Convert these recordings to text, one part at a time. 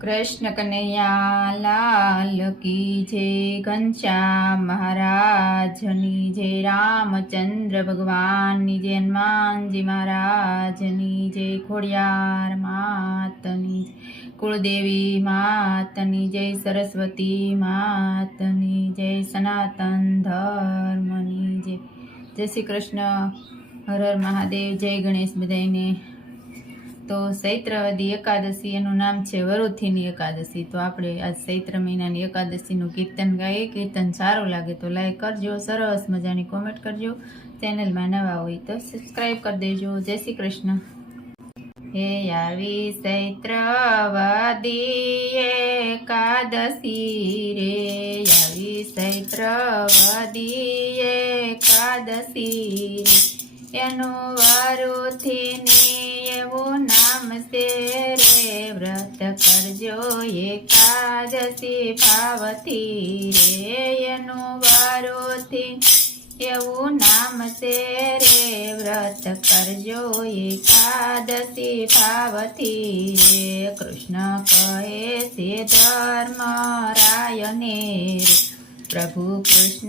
कृष्ण कन्हैया लाल की जय। घनश्याम महाराज नी जय। रामचंद्र भगवान नी जय। हनुमान जी महाराज नी जय। खोड़ियार मात नी जय। कुलदेवी मात नी जय। सरस्वती मात नी जय। सनातन धर्म नी जय। जय श्री कृष्ण। हर हर महादेव। जय गणेश बधाईने। तो चैत्रवदी एकादशी एनु नाम छे वरुथिनी एकादशी। तो आपणे आज चैत्र महीनानी एकादशीनुं कीर्तन गाईए। कीर्तन सारुं लागे तो लाइक करजो, सरस मजानी कॉमेंट करजो। चेनलमां नवा होय तो सब्सक्राइब कर देजो। जय श्री कृष्ण। हे आवी चैत्रवदी एकादशी रे। आवी चैत्रवदी एकादशी रे। एनु वरुथिनी एवुं नाम छे रे। व्रत करजो एकादशी भावथी रे। एनु वरुथिनी एवुं नाम छे रे। व्रत करजो एकादशी भावथी रे। कृष्ण कहे छे धर्मरायने रे। प्रभु कृष्ण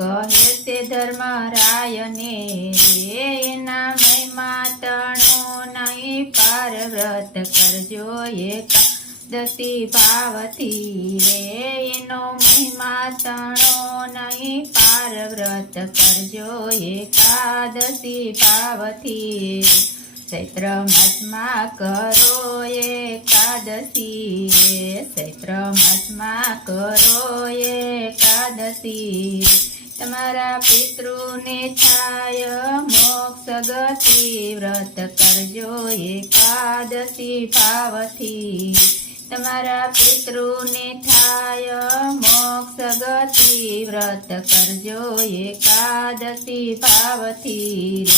कहे छे धर्मरायने रे। एना महिमा तणो नहीं पार। व्रत करजो एकादशी भावथी रे। एनो महिमा तणो नहीं पार। व्रत करजो एकादशी भावथी रे। चैत्र मासमा करो एकादशी रे। चैत्र मासमा करो एकादशी रे। तमारा पितृने थाय मोक्ष गति। व्रत करजो एकादशी भावथी। तमारा पितृने थाय मोक्ष गति। व्रत करजो एकादशी भावथी रे।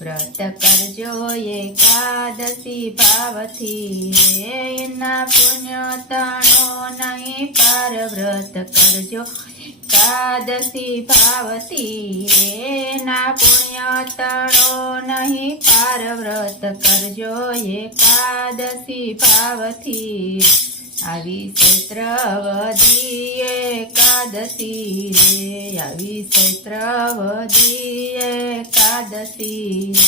व्रत करजो एकादशी भावथी रे। एना पुण्य तणो नहीं पार। व्रत करजो एकादशी भावथी रे। एना पुण्य तणो नहीं पार। व्रत करजो एकादशी भावथी रे। आवी चैत्रवदी एकादशी रे। आवी चैत्रवदी एकादशी रे।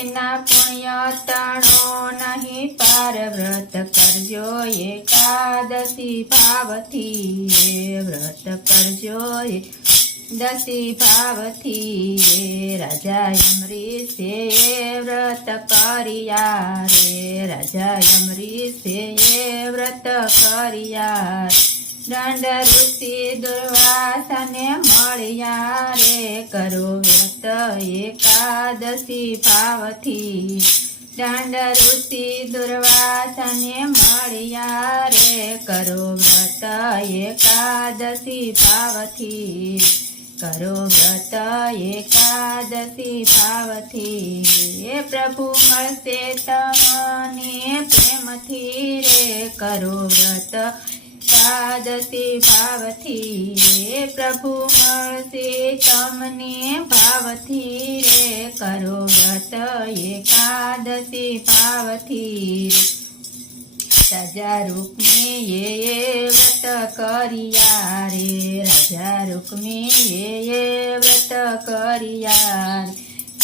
एना पुण्य तणो नहीं पार। व्रत करजो एकादशी भावथी रे। व्रत करजो एकादशी भावथी रे। राजा अमरीशे व्रत करिया रे। राजा अमरीशे व्रत करिया। दंड ऋषि दुर्वासाने मळ्या रे। करो व्रत एकादशी भावथी। दंड ऋषि दुर्वासाने मळ्या रे। करो व्रत एकादशी भावथी। करो व्रत एकादशी भावथी रे। प्रभु मळशे तमने प्रेमथी रे। करो व्रत एकादशी भावथी रे। प्रभु मळशे तमने भावथी रे। करो व्रत एकादशी भावथी रे। राजा रुक्मिणीए व्रत करिया रे। राजा रुक्मिणीए व्रत करिया रे।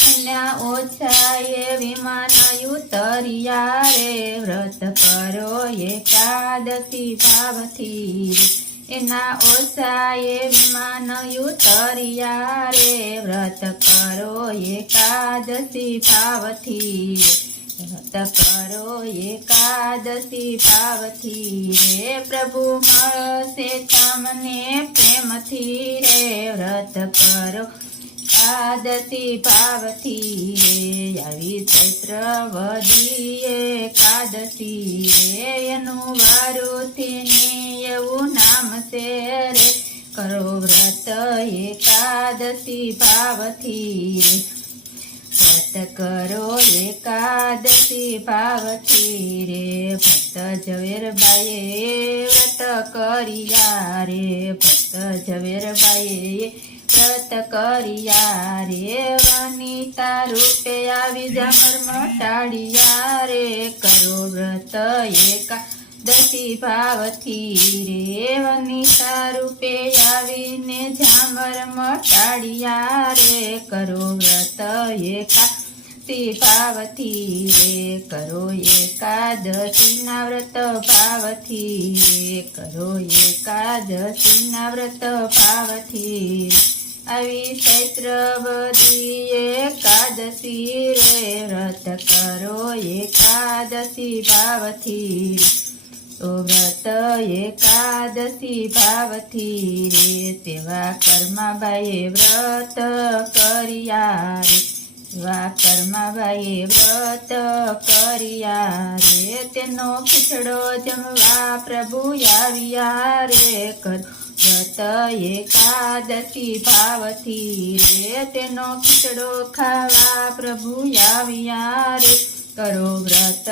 एना ओछाए विमान उतरिया रे। व्रत करो एकादशी भावथी रे। एना ओछाए विमान उतरिया रे। व्रत करो एकादशी भावथी रे। व्रत करो एकादशी भावथी रे। प्रभु मळशे तमने प्रेमथी रे। व्रत करो एकादशी भावथी रे। आवी चैत्रवदी एकादशी रे। एनु वरुथिनी एवुं नाम छे रे। करो व्रत एकादशी भावथी रे। व्रत करो एकादशी भावथी रे। भक्त झवेरबाईए व्रत करिया रे। भक्त झवेरबाईए व्रत करिया रे। वनिता रूपे आवी जामर मटाड़िया रे। करो व्रत एका દસી ભાવથી રે વનિતા રૂપે આવીને ઝામર મટાડિયા રે કરો વ્રત એકાદશી ભાવથી રે કરો એકાદશીના વ્રત ભાવથી રે કરો એકાદશીના વ્રત ભાવથી આવી ચૈત્રવદી એકાદશી રે વ્રત કરો એકાદશી ભાવથી તો વ્રત એકાદશી ભાવથી રે તેવા કર્માબાઈએ વ્રત કર્યા રે તેવા કર્માબાઈએ વ્રત કર્યા રે તેનો ખીચડો જમવા પ્રભુ આવ્યા રે કર વ્રત એકાદશી ભાવથી રે તેનો ખીચડો ખાવા પ્રભુ આવ્યા રે કરો વ્રત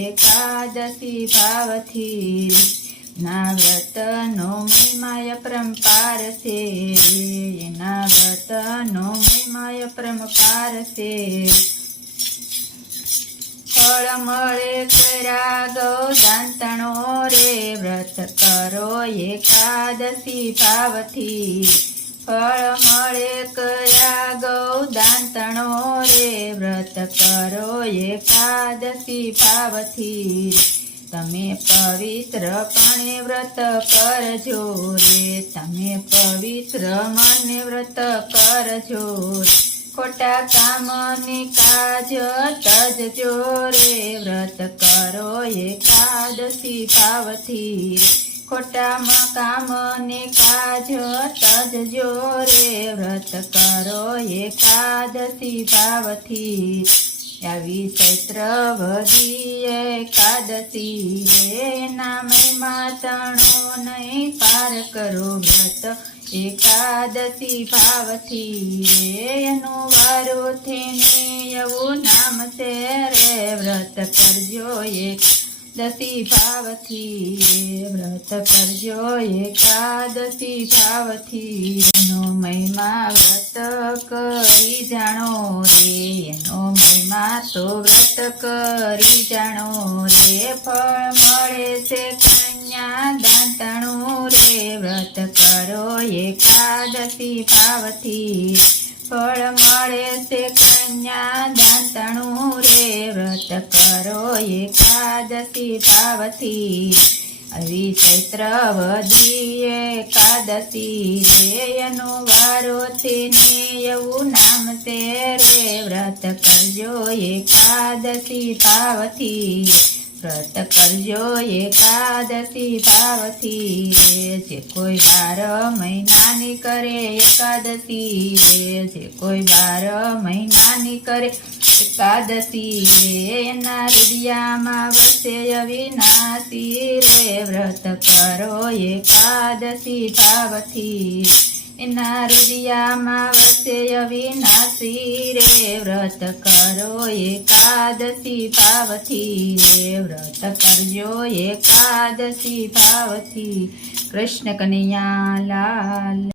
એકાદશી ભાવથી ના વ્રતનો મહિમાય પરંપાર છે એના વ્રતનો મહિમાય પરંપાર છે ફળ મળે કર્યા ગૌદાંતણો રે વ્રત કરો એકાદશી ભાવથી ફળ મળે કર્યા ગૌદાંતણો રે વ્રત કરો એકાદશી ભાવથી તમે પવિત્રપણે વ્રત કરજો રે તમે પવિત્ર મને વ્રત કરજો ખોટા કામની કાજ તજજો રે વ્રત કરો એકાદશી ભાવથી ખોટા કામને કાજ તજજો રે વ્રત કરો એકાદશી ભાવથી આવી ચૈત્રવદી એકાદશી રે એના મહિમા તણો નહીં પાર કરો વ્રત એકાદશી ભાવથી રે એનું વારો થઈને એવું નામ છે રે વ્રત કરજો એકાદશી ભાવથી રે વ્રત કરજો એકાદશી ભાવથી એનો મહિમા વ્રત કરી જાણો રે એનો મહિમા તો વ્રત કરી જાણો રે ફળ મળે છે કન્યા દાંતણું રે વ્રત કરો એકાદશી ભાવથી ફળ મળે છે કન્યા દાંતણું રે વ્રત કરો એકાદશી ભાવથી આવી ચૈત્રવદી એકાદશી રે એનો વારો તેને એવું નામ છે રે વ્રત કરજો એકાદશી ભાવથી વ્રત કરજો એકાદશી ભાવથી રે જે કોઈ 12 મહિનાની કરે એકાદશી રે જે કોઈ 12 મહિનાની કરે એકાદશી રે એના હૃદયમાં વસે અવિનાશી રે વ્રત કરો એકાદશી ભાવથી એના હૃદયમાં વસે અવિનાશી રે વ્રત કરો એકાદશી ભાવથી રે વ્રત કરજો એકાદશી ભાવથી કૃષ્ણ કનૈયા લાલ